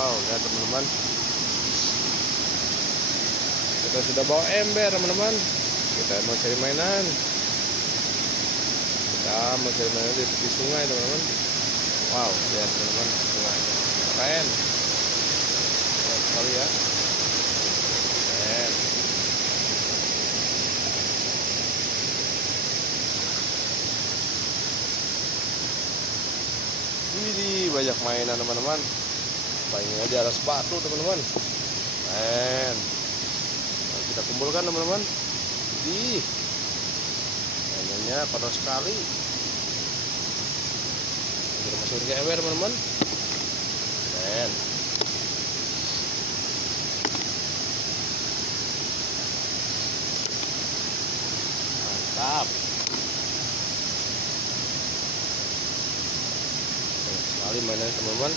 Wow, lihat teman-teman, kita sudah bawa ember teman-teman. Kita mau cari mainan. Kita mau cari mainan di tepi sungai teman-teman. Wow, lihat teman-teman, sungainya keren. Keren sekali ya. Keren. Ini banyak mainan teman-teman. Mainnya di atas batu teman-teman. Keren. Nah, kita kumpulkan teman-teman. Mainannya kotor sekali. Kita masukin ke ember teman-teman. Keren. Mantap. Banyak sekali mainannya teman-teman.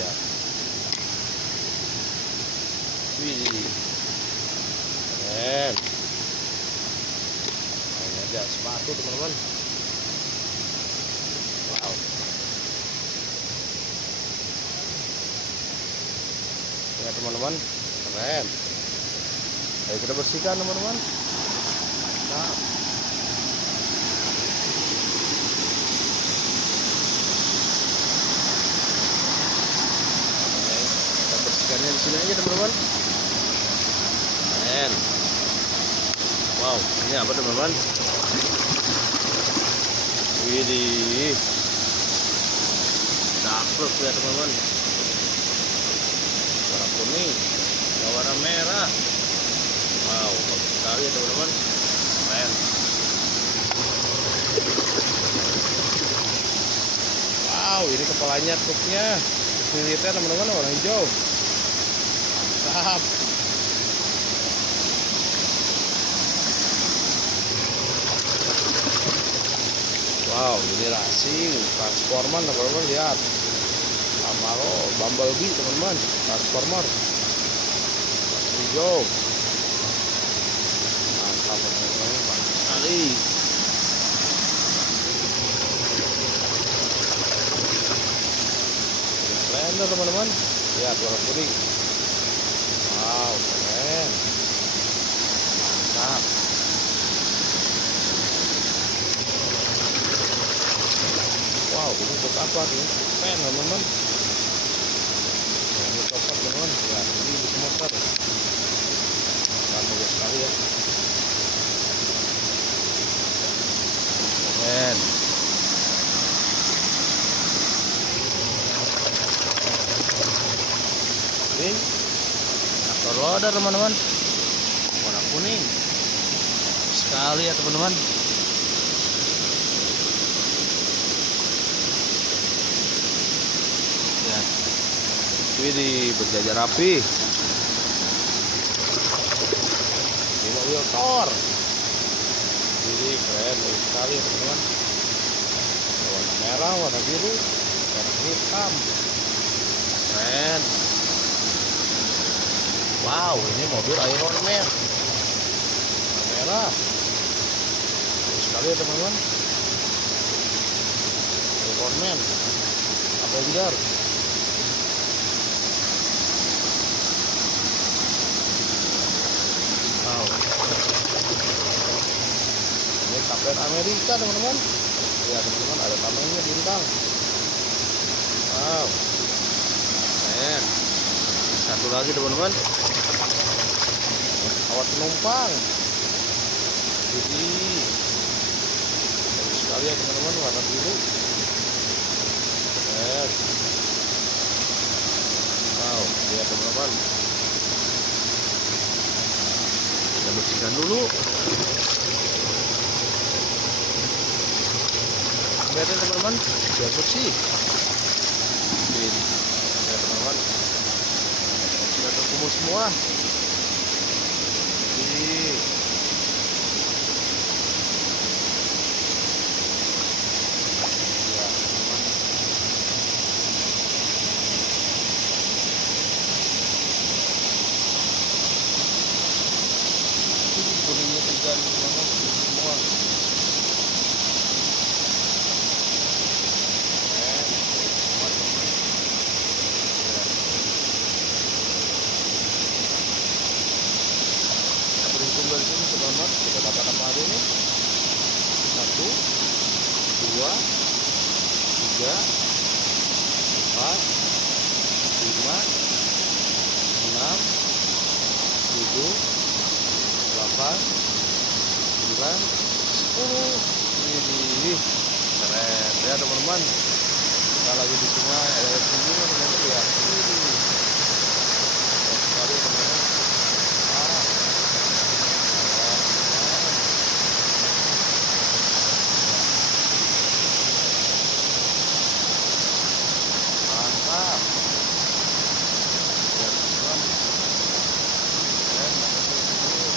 Lihat. Wih, keren. Mainnya aja sepatu teman-teman. Wow. Ya teman-teman, keren. Ayo kita bersihkan teman-teman. Nah, kita bersihkannya di sini aja teman-teman. Keren. Wow, ini apa teman-teman? Widih, cakep ya teman-teman. Warna kuning, warna merah. Wow, bagus sekali ya teman-teman. Keren. Wow, ini kepalanya truknya. Kulitnya teman-teman warna hijau. Mantap. Wow, ini racing transformer teman-teman, lihat. Camaro, Bumblebee teman-teman, transformer warna hijau. Mantap teman-teman, mantap sekali. Blender teman-teman, lihat warna kuning. Wow, keren. Mantap. Wow, ini untuk apa nih? Pen teman-teman. Ini copot teman-teman. Ya, ini di motor. Bagus sekali ya. Keren. Ini traktor loader teman-teman. Warna kuning. Sekali ya teman-teman. Widih, berjajar rapi. Ini mobil Thor. Widih, keren sekali teman-teman. Warna merah, warna biru, warna hitam. Keren. Wow, ini mobil Iron Man. Warna merah. Bagus sekali ya teman-teman. Iron Man. Avenger. Wow. Ini Kapten Amerika teman-teman. Lihat teman-teman, ada tamengnya bintang. Wow. Keren. Satu lagi teman-teman. Pesawat penumpang. Jadi bagus sekali ya teman-teman, warna biru. Keren. Wow, lihat teman-teman. Kita bersihkan dulu. Biarkan teman-teman, biar bersih. Ini ya teman-teman, sudah terkumpul semua. Ini ya teman-teman. Ini kuningnya tergantung teman-teman semua. 3, 4, 5, 6, 7, 8, 9, 10. Ini keren ya teman-teman. Kita lagi di sungai, ada air terjun teman-teman ya. Ini sekali teman-teman. Ah, mantap. Ya teman-teman. Keren.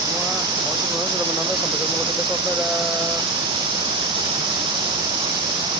Semua. Mau sudah menonton, sampai ketemu besok. Dadah.